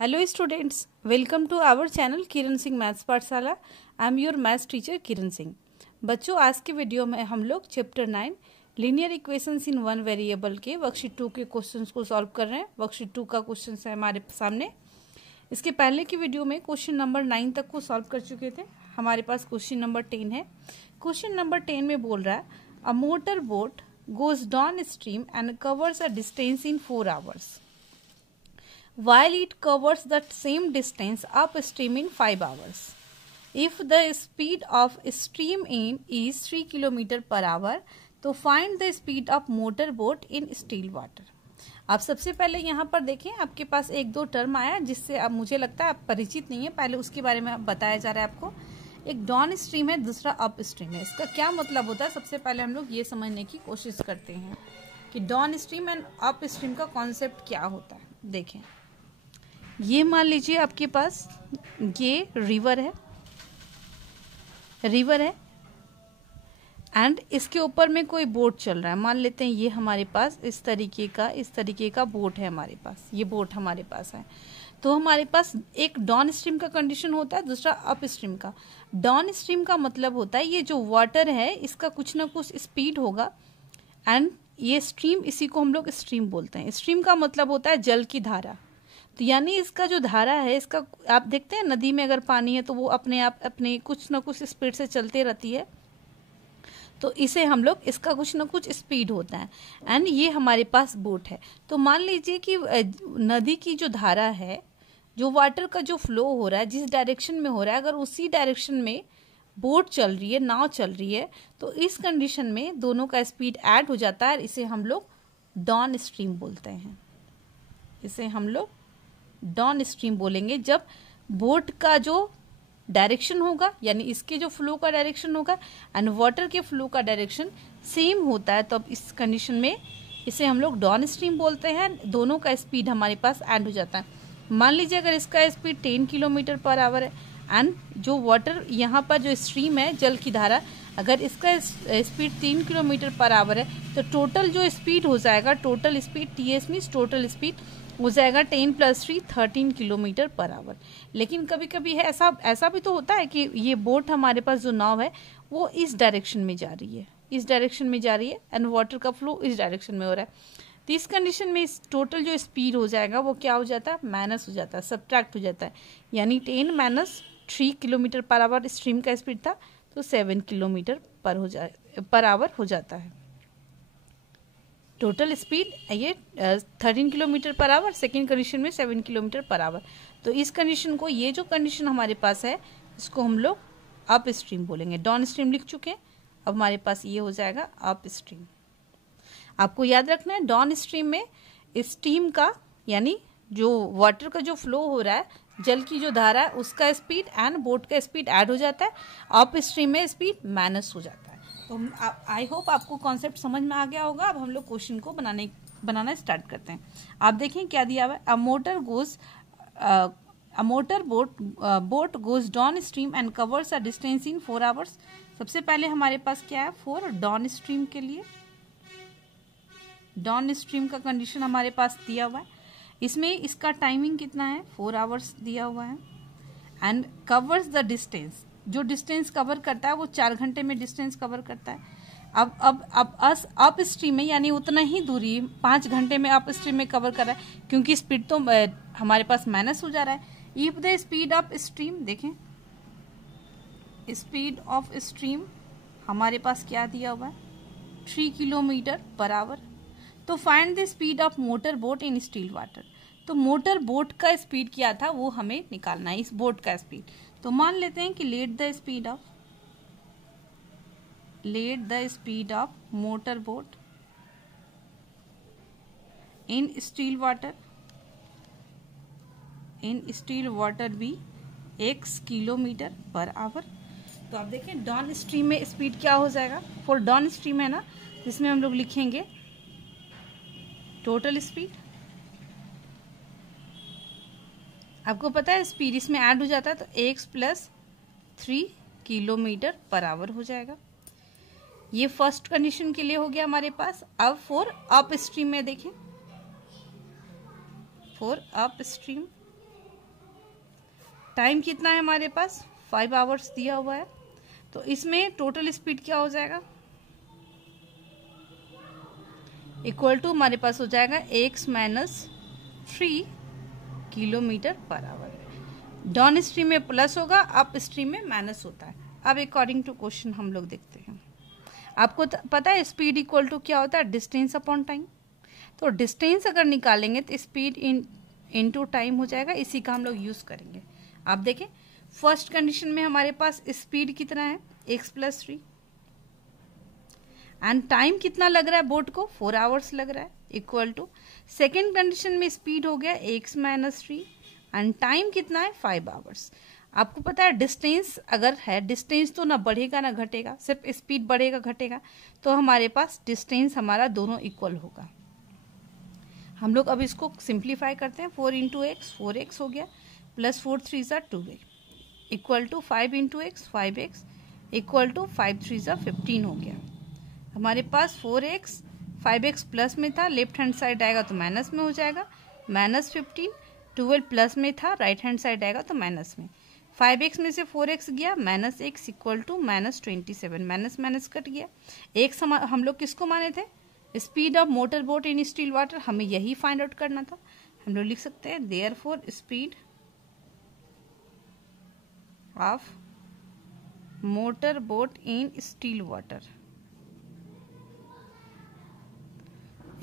Hello students, welcome to our channel Kiran Singh maths Pathshala. I am your maths teacher Kiran Singh. बच्चों, आज के video में हम लोग chapter 9 linear equations in one variable के वर्कशीट 2 के क्वेश्चंस को सॉल्व कर रहे हैं। वर्कशीट 2 का क्वेश्चन है हमारे सामने। इसके पहले की वीडियो में क्वेश्चन नंबर 9 तक को सॉल्व कर चुके थे। हमारे पास क्वेश्चन नंबर 10 है। क्वेश्चन नंबर 10 में बोल रहा है a motor boat goes down stream and covers a distance in 4 hours. While it covers the same distance upstream in 5 hours. If the speed of stream in is 3 km per hour, तो find the speed of motor boat in still water. आप सबसे पहले यहाँ पर देखें, आपके पास एक दो टर्म आया जिससे अब मुझे लगता है आप परिचित नहीं है। पहले उसके बारे में बताया जा रहा है आपको। एक डाउन स्ट्रीम है, दूसरा अप स्ट्रीम है। इसका क्या मतलब होता है, सबसे पहले हम लोग ये समझने की कोशिश करते हैं कि down stream and up stream का कॉन्सेप्ट क्या होता है। देखें, ये मान लीजिए आपके पास ये रिवर है एंड इसके ऊपर में कोई बोट चल रहा है। मान लेते हैं ये हमारे पास इस तरीके का बोट है। हमारे पास ये बोट हमारे पास है। तो हमारे पास एक डाउन स्ट्रीम का कंडीशन होता है, दूसरा अप स्ट्रीम का। डाउन स्ट्रीम का मतलब होता है ये जो वाटर है इसका कुछ ना कुछ स्पीड होगा एंड ये स्ट्रीम, इसी को हम लोग स्ट्रीम बोलते हैं। स्ट्रीम का मतलब होता है जल की धारा। तो यानी इसका जो धारा है, इसका आप देखते हैं नदी में अगर पानी है तो वो अपने आप अपने कुछ ना कुछ स्पीड से चलते रहती है। तो इसे हम लोग, इसका कुछ ना कुछ स्पीड होता है एंड ये हमारे पास बोट है। तो मान लीजिए कि नदी की जो धारा है, जो वाटर का जो फ्लो हो रहा है, जिस डायरेक्शन में हो रहा है, अगर उसी डायरेक्शन में बोट चल रही है, नाव चल रही है, तो इस कंडीशन में दोनों का स्पीड ऐड हो जाता है। इसे हम लोग डाउन स्ट्रीम बोलते हैं। इसे हम लोग डाउन स्ट्रीम बोलेंगे जब बोट का जो डायरेक्शन होगा, यानी इसके जो फ्लो का डायरेक्शन होगा एंड वाटर के फ्लो का डायरेक्शन सेम होता है, तो अब इस कंडीशन में इसे हम लोग डाउन स्ट्रीम बोलते हैं। दोनों का स्पीड हमारे पास ऐड हो जाता है। मान लीजिए अगर इसका स्पीड 10 किलोमीटर पर आवर है एंड जो वाटर यहाँ पर जो स्ट्रीम है, जल की धारा, अगर इसका स्पीड 3 किलोमीटर पर आवर है, तो टोटल जो स्पीड हो जाएगा, total speed, TS means total speed हो जाएगा 10 + 3 13 किलोमीटर पर आवर। लेकिन कभी कभी है ऐसा भी तो होता है कि ये बोट हमारे पास जो नाव है वो इस डायरेक्शन में जा रही है, एंड वाटर का फ्लो इस डायरेक्शन में हो रहा है। तो इस कंडीशन में इस टोटल जो स्पीड हो जाएगा वो क्या हो जाता है, माइनस हो जाता है, सब्ट्रैक्ट हो जाता है। यानी 10 - 3 किलोमीटर पर आवर स्ट्रीम का स्पीड था, तो 7 किलोमीटर पर आवर हो जाता है। टोटल स्पीड ये 13 kilometre per our, second condition में 7 किलोमीटर पर आवर। तो इस कंडीशन को, ये जो कंडीशन हमारे पास है, इसको हम लोग अप स्ट्रीम बोलेंगे। डाउन स्ट्रीम लिख चुके हैं, अब हमारे पास ये हो जाएगा अप स्ट्रीम। आपको याद रखना है, डाउन स्ट्रीम में स्ट्रीम का यानी जो वाटर का जो फ्लो हो रहा है, जल की जो धारा है, उसका स्पीड एंड बोट का स्पीड ऐड हो जाता है। अप स्ट्रीम में स्पीड माइनस हो जाता है। तो आई होप आपको कॉन्सेप्ट समझ में आ गया होगा। अब हम लोग क्वेश्चन को बनाना स्टार्ट करते हैं। आप देखें क्या दिया हुआ है, a motor boat goes down stream and covers a distance in 4 hours। सबसे पहले हमारे पास क्या है, 4 डाउन स्ट्रीम के लिए। डाउन स्ट्रीम का कंडीशन हमारे पास दिया हुआ है। इसमें इसका टाइमिंग कितना है, 4 hours दिया हुआ है एंड कवर्स द डिस्टेंस, जो डिस्टेंस कवर करता है वो 4 घंटे में डिस्टेंस कवर करता है। अब अप स्ट्रीम में यानी उतना ही दूरी 5 घंटे में अप स्ट्रीम में कवर कर रहा है, क्योंकि स्पीड तो हमारे पास माइनस हो जा रहा है। If the speed of stream, देखें स्पीड ऑफ स्ट्रीम हमारे पास क्या दिया हुआ है, 3 किलोमीटर पर आवर। तो find the speed of motor boat in still water. तो मोटर बोट का स्पीड क्या था वो हमें निकालना है, इस बोट का स्पीड। तो मान लेते हैं कि late the speed of motor boat in still water भी x किलोमीटर पर आवर। तो आप देखें डाउन स्ट्रीम में स्पीड क्या हो जाएगा, फॉर डाउन स्ट्रीम है ना, जिसमें हम लोग लिखेंगे टोटल स्पीड। आपको पता है स्पीड इसमें ऐड हो जाता है, तो x + 3 किलोमीटर पर आवर हो जाएगा। ये फर्स्ट कंडीशन के लिए हो गया हमारे पास। अब फॉर अप स्ट्रीम में देखें, फॉर अप स्ट्रीम टाइम कितना है हमारे पास 5 आवर्स दिया हुआ है, तो इसमें टोटल स्पीड क्या हो जाएगा, इक्वल टू हमारे पास हो जाएगा x minus 3 kilometre per our. Down stream में प्लस होगा, अप स्ट्रीम में माइनस होता है। अब अकॉर्डिंग टू क्वेश्चन हम लोग देखते हैं। आपको पता है स्पीड इक्वल टू क्या होता है, डिस्टेंस अपॉन टाइम। तो डिस्टेंस अगर निकालेंगे तो स्पीड इनटू टाइम हो जाएगा, इसी का हम लोग यूज करेंगे। आप देखें फर्स्ट कंडीशन में हमारे पास स्पीड कितना है x प्लस 3 एंड टाइम कितना लग रहा है बोट को 4 आवर्स लग रहा है, इक्वल टू सेकेंड कंडीशन में स्पीड हो गया x माइनस 3 एंड टाइम कितना है 5 आवर्स। आपको पता है डिस्टेंस अगर है, डिस्टेंस तो ना बढ़ेगा ना घटेगा, सिर्फ स्पीड बढ़ेगा घटेगा, तो हमारे पास डिस्टेंस हमारा दोनों इक्वल होगा। हम लोग अब इसको सिंप्लीफाई करते हैं। 4 इंटू एक्स 4x हो गया, प्लस 4 3 ज़ा 2x, equal to 5 into x 5x, equal to 5 3 ज़ा 15 हो गया। हमारे पास 4x 5x प्लस में था, लेफ्ट हैंड साइड आएगा तो माइनस में हो जाएगा, माइनस 15, 12 प्लस में था, राइट हैंड साइड आएगा तो माइनस में। 5x में से 4x गया, minus x equal to minus 27, minus minus cut गया। x हम लोग किसको माने थे, speed of motor boat in still water, हमें यही फाइंड आउट करना था। हम लोग लिख सकते हैं therefore speed of motor boat in still water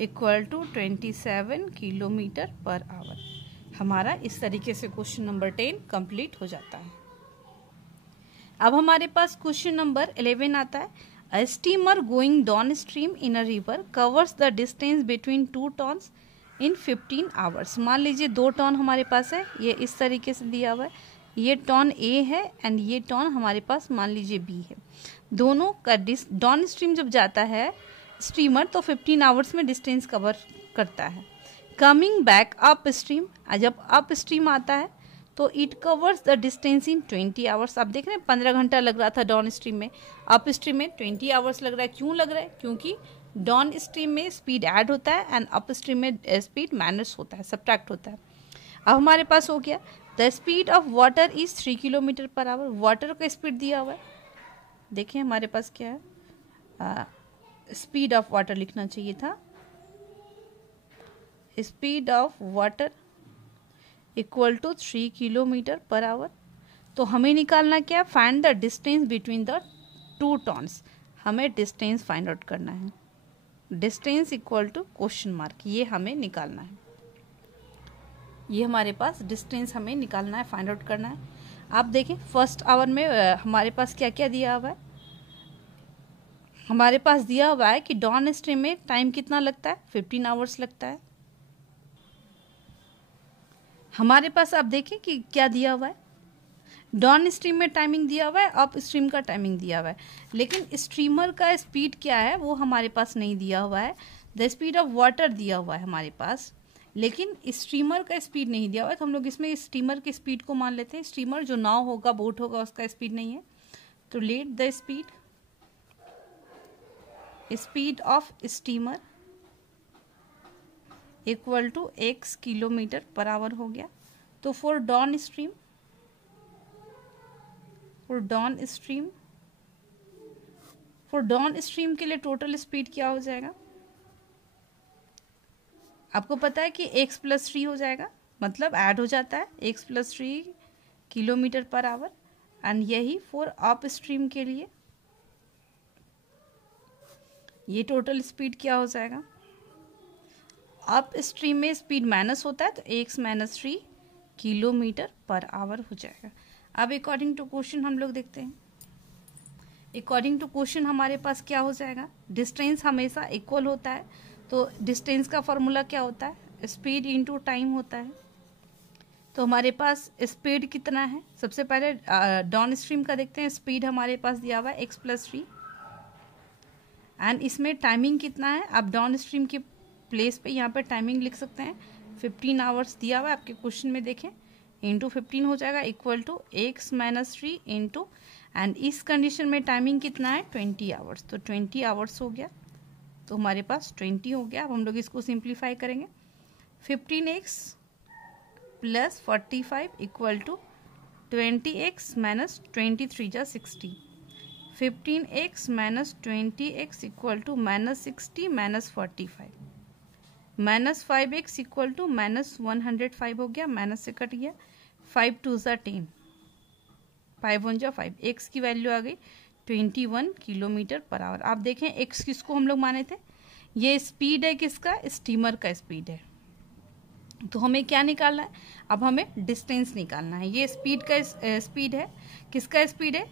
equal to 27 kilometre per hour. हमारा इस तरीके से क्वेश्चन नंबर 10 कंप्लीट हो जाता है। अब हमारे पास क्वेश्चन नंबर 11 आता है। A steamer going downstream in a river covers the distance between 2 towns in 15 hours। मान लीजिए 2 टॉन हमारे पास है, ये इस तरीके से दिया हुआ है, ये टॉन A है एंड ये टॉन हमारे पास मान लीजिए B है। दोनों का डाउन स्ट्रीम जब जाता है स्ट्रीमर तो 15 आवर्स में डिस्टेंस कवर करता है। कमिंग बैक अप स्ट्रीम, जब अप स्ट्रीम आता है तो it covers the distance in 20 hours. आप देख रहे हैं 15 घंटा लग रहा था डाउन स्ट्रीम में, अप स्ट्रीम में 20 आवर्स लग रहा है। क्यों लग रहा है, क्योंकि डाउन स्ट्रीम में स्पीड ऐड होता है एंड अप स्ट्रीम में स्पीड माइनस होता है, सब्ट्रैक्ट होता है। अब हमारे पास हो गया the speed of water is 3 kilometre per our. Water का स्पीड दिया हुआ है, देखिए हमारे पास क्या है, स्पीड ऑफ वाटर लिखना चाहिए था, speed of water equal to 3 kilometre per hour. तो हमें निकालना क्या, find the distance between the 2 towns. हमें डिस्टेंस फाइंड आउट करना है, distance equal to question mark, ये हमें निकालना है। ये हमारे पास डिस्टेंस हमें निकालना है, फाइंड आउट करना है। आप देखें फर्स्ट आवर में हमारे पास क्या क्या दिया हुआ है। हमारे पास दिया हुआ है कि डाउन स्ट्रीम में टाइम कितना लगता है, 15 आवर्स लगता है। हमारे पास आप देखें कि क्या दिया हुआ है, डाउन स्ट्रीम में टाइमिंग दिया हुआ है, अप स्ट्रीम का टाइमिंग दिया हुआ है, लेकिन स्ट्रीमर का स्पीड क्या है वो हमारे पास नहीं दिया हुआ है। द स्पीड ऑफ वाटर दिया हुआ है हमारे पास, लेकिन स्ट्रीमर का स्पीड नहीं दिया हुआ है। तो हम लोग इसमें स्ट्रीमर की स्पीड को मान लेते हैं। स्ट्रीमर जो नाव होगा, बोट होगा, उसका स्पीड नहीं है, तो let the speed of steamer equal to x kilometre per hour हो गया। तो फॉर डाउन स्ट्रीम के लिए टोटल स्पीड क्या हो जाएगा, आपको पता है कि x प्लस 3 हो जाएगा, मतलब ऐड हो जाता है x plus 3 kilometre per hour. And यही फॉर अप स्ट्रीम के लिए ये टोटल स्पीड क्या हो जाएगा, अप स्ट्रीम में स्पीड माइनस होता है तो x minus 3 kilometre per hour हो जाएगा। अब अकॉर्डिंग टू क्वेश्चन हम लोग देखते हैं। अकॉर्डिंग टू क्वेश्चन हमारे पास क्या हो जाएगा, डिस्टेंस हमेशा इक्वल होता है, तो डिस्टेंस का फॉर्मूला क्या होता है, स्पीड इनटू टाइम होता है। तो हमारे पास स्पीड कितना है, सबसे पहले डाउन स्ट्रीम का देखते हैं। स्पीड हमारे पास दिया हुआ है x प्लस 3 एंड इसमें टाइमिंग कितना है, आप डाउन स्ट्रीम के प्लेस पे यहाँ पे टाइमिंग लिख सकते हैं, 15 आवर्स दिया हुआ है आपके क्वेश्चन में, देखें इंटू 15 हो जाएगा, equal to x minus 3 into, and इस कंडीशन में टाइमिंग कितना है 20 आवर्स, तो 20 आवर्स हो गया, तो हमारे पास 20 हो गया। अब हम लोग इसको सिंप्लीफाई करेंगे, 15x plus 45 equal to 20x minus 23 जा 60, 15x minus 20x equal to minus 60 minus 45, minus 5x equal to minus 105 हो गया, माइनस से कट गया, 5 2 जा 10, 5 1 जा 5, x की वैल्यू आ गई 21 किलोमीटर पर आवर। आप देखें x किसको हम लोग माने थे, ये स्पीड है किसका, स्टीमर का स्पीड है। तो हमें क्या निकालना है, अब हमें डिस्टेंस निकालना है। ये स्पीड का स्पीड है, किसका स्पीड है,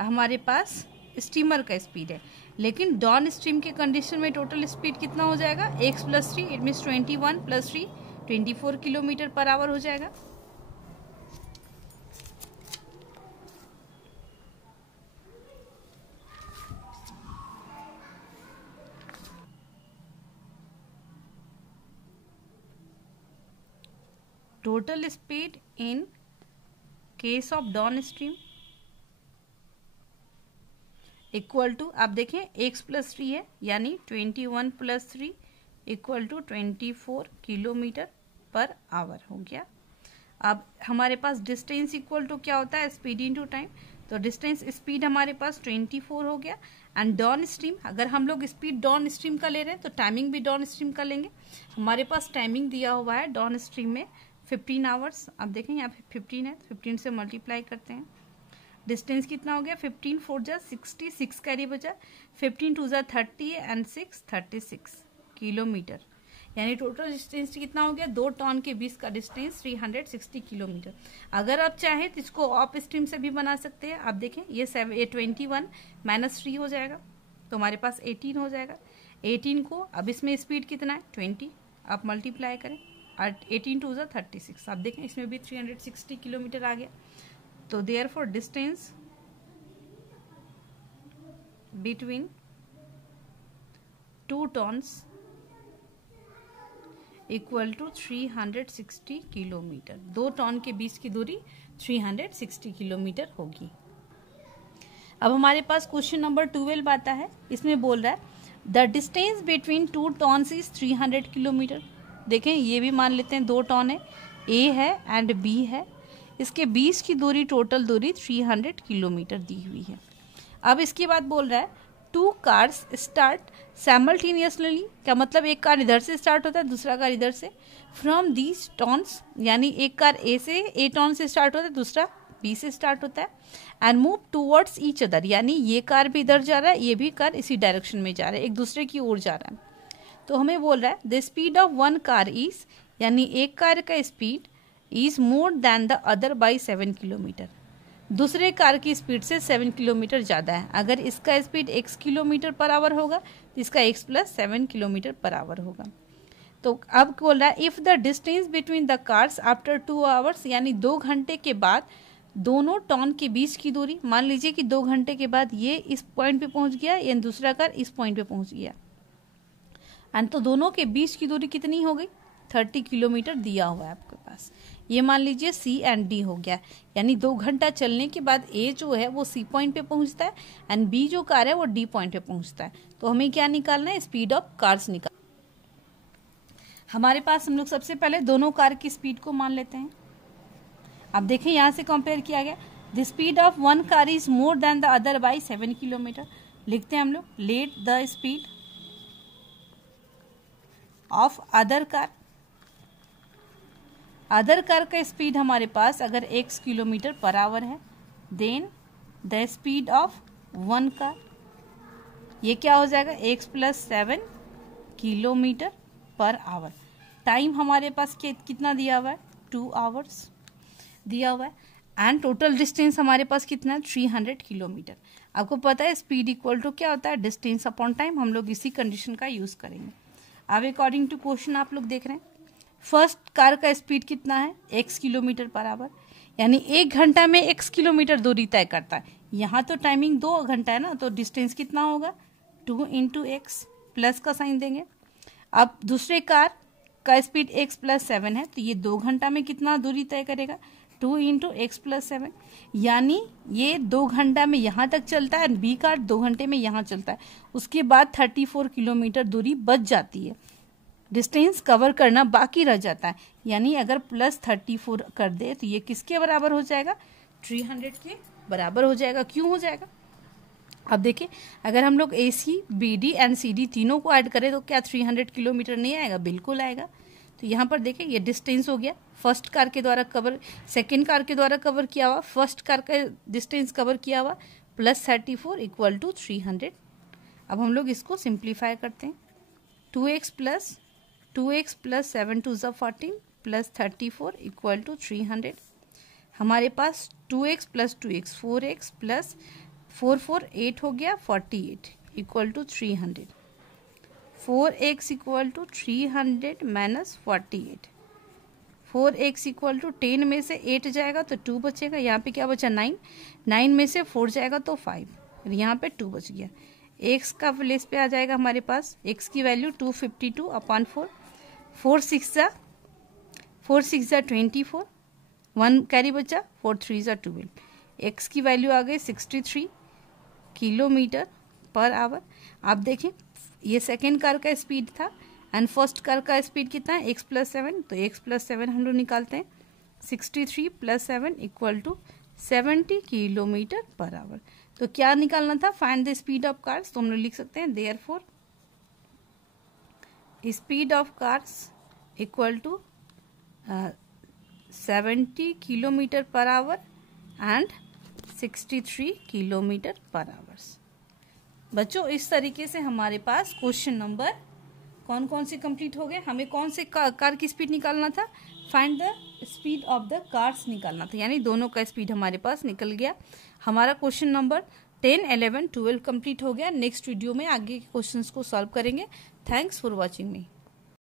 हमारे पास स्टीमर का स्पीड है। लेकिन डाउन स्ट्रीम के कंडीशन में टोटल स्पीड कितना हो जाएगा, x + 3, it means 21 + 3 24 kilometre per hour हो जाएगा। Total speed in case of downstream equal to, आप देखें x + 3 है यानी 21 + 3 equal to 24 kilometre per hour हो गया। अब हमारे पास डिस्टेंस इक्वल टू क्या होता है, स्पीड इनटू टाइम। तो डिस्टेंस स्पीड हमारे पास 24 हो गया। एंड डाउन स्ट्रीम, अगर हम लोग स्पीड डाउन स्ट्रीम का ले रहे हैं तो टाइमिंग भी डाउन स्ट्रीम का लेंगे। हमारे पास टाइमिंग दिया हुआ है डाउन स्ट्रीम में 15 आवर्स। अब देखें यहाँ पे 15 है, 15 से मल्टीप्लाई करते हैं। डिस्टेंस कितना हो गया, 15 4 जा 60, 6 कैरी बचा, 15 2 जा 30 एंड 6 36 किलोमीटर। यानी टोटल डिस्टेंस कितना हो गया, 2 टर्न के बीच का डिस्टेंस 360 किलोमीटर। अगर आप चाहें तो इसको ऑफ स्ट्रीम से भी बना सकते हैं। आप देखें ये 21 माइनस 3 हो जाएगा तो हमारे पास 18 हो जाएगा। 18 को अब इसमें स्पीड कितना है 20, आप मल्टीप्लाई करें, 18 2 जा 36। आप देखें इसमें भी 360 किलोमीटर आ गया। तो therefore distance between two turns equal to 360 kilometre. 2 turn के बीच की दूरी 360 किलोमीटर होगी। अब हमारे पास क्वेश्चन नंबर 12 आता है। इसमें बोल रहा है the distance between 2 turns is 300 kilometre. देखें ये भी मान लेते हैं 2 टर्न है, A है एंड B है, इसके बीच की दूरी टोटल दूरी 300 किलोमीटर दी हुई है। अब इसके बाद बोल रहा है 2 कार्स स्टार्ट साइमल्टेनियसली, क्या मतलब एक कार इधर से स्टार्ट होता है दूसरा कार इधर से, फ्रॉम दीज टर्न्स, यानी एक कार A टर्न से स्टार्ट होता है दूसरा B से स्टार्ट होता है, and move towards each other, यानी ये कार भी इधर जा रहा है ये भी कार इसी डायरेक्शन में जा रहा है, एक दूसरे की ओर जा रहा है। तो हमें बोल रहा है the speed of one car is, यानी एक कार का speed is more than the other by 7 kilometre, दूसरे कार की स्पीड से 7 किलोमीटर ज़्यादा है। अगर इसका speed x kilometre per our होगा तो इसका x + 7 किलोमीटर पर आवर होगा। तो अब बोल रहा है if the distance between the cars after 2 hours, यानी 2 घंटे के बाद दोनों टर्न के बीच की दूरी, मान लीजिए कि 2 घंटे के बाद ये इस पॉइंट पे पहुंच गया या दूसरा कार इस पॉइंट पे पहुंच गया, एंड तो दोनों के बीच की दूरी कितनी हो गई 30 किलोमीटर दिया हुआ है आपके पास। ये मान लीजिए C एंड D हो गया, यानी 2 घंटा चलने के बाद A जो है वो C पॉइंट पे पहुंचता है एंड B जो कार है वो D पॉइंट पे पहुंचता है। तो हमें क्या निकालना है, स्पीड ऑफ कार्स निकाल। हमारे पास हम लोग सबसे पहले दोनों कार की स्पीड को मान लेते हैं। अब देखें यहाँ से कंपेयर किया गया, the speed of one car is more than the other by 7 kilometre. लिखते हैं हम लोग let the speed of other car. Other car का स्पीड हमारे पास अगर x किलोमीटर पर आवर है, then the speed of one car, ये क्या हो जाएगा x + 7 kilometre per hour. Time हमारे पास कितना दिया हुआ है 2 आवर्स दिया हुआ है, एंड टोटल डिस्टेंस हमारे पास कितना है 300 किलोमीटर। आपको पता है स्पीड इक्वल टू क्या होता है, डिस्टेंस अपॉन टाइम। हम लोग इसी कंडीशन का यूज करेंगे। अब अकॉर्डिंग टू क्वेश्चन आप लोग देख रहे हैं फर्स्ट कार का स्पीड कितना है x किलोमीटर पर आवर, यानी 1 घंटा में x किलोमीटर दूरी तय करता है। यहाँ तो टाइमिंग 2 घंटा है ना, तो डिस्टेंस कितना होगा 2 × x, प्लस का साइन देंगे। अब दूसरे कार का स्पीड x + 7 है, तो ये 2 घंटा में कितना दूरी तय करेगा 2 × x + 7, यानी ये 2 घंटा में यहाँ तक चलता है, B कार 2 घंटे में यहाँ चलता है। उसके बाद 34 किलोमीटर दूरी बच जाती है, डिस्टेंस कवर करना बाकी रह जाता है। यानी अगर +34 कर दे तो ये किसके बराबर हो जाएगा 300 के बराबर हो जाएगा। क्यों हो जाएगा? अब देखिए, अगर हम लोग AC, BD एंड CD तीनों को ऐड करें तो क्या 300 किलोमीटर नहीं आएगा? बिल्कुल आएगा। तो यहाँ पर देखिए ये डिस्टेंस हो गया, फर्स्ट कार के द्वारा कवर, सेकेंड कार के द्वारा कवर किया हुआ, फर्स्ट कार का डिस्टेंस कवर किया हुआ, प्लस 34 इक्वल टू 300। अब हम लोग इसको सिंप्लीफाई करते हैं। 2x प्लस 7 2 ज़ा 14 प्लस 34 इक्वल टू 300। हमारे पास 2x plus 2x 4x plus 4 4 8 हो गया 48 equal to 300। 4x equal to 300 minus 48। 4x equal to 10 में से 8 जाएगा तो 2 बचेगा। यहाँ पे क्या बचा? 9। 9 में से 4 जाएगा तो 5, और यहाँ पे 2 बच गया। x का प्लेस पे आ जाएगा हमारे पास, x की वैल्यू 252 अपॉन 4। 4 6 ज़ा 24, 1 कैरी बचा, 4 3 ज़ा 12। x की वैल्यू आ गई 63 किलोमीटर पर आवर। आप देखें ये सेकेंड कार का स्पीड था एंड फर्स्ट कार का स्पीड कितना है? x प्लस 7, तो x प्लस 7 हम लोग निकालते हैं। 63 plus 7 equal to 70 kilometre per hour. तो क्या निकालना था? Find the speed of cars. तो हम लोग लिख सकते हैं therefore speed of cars equal to 70 kilometre per hour and 63 kilometre per hours. बच्चों इस तरीके से हमारे पास क्वेश्चन नंबर कौन कौन से कंप्लीट हो गए। हमें कौन से कार की स्पीड निकालना था? Find the speed of the cars निकालना था, यानी दोनों का स्पीड हमारे पास निकल गया। हमारा क्वेश्चन नंबर 10, 11, 12 कंप्लीट हो गया। नेक्स्ट वीडियो में आगे के क्वेश्चंस को सॉल्व करेंगे। Thanks for watching me.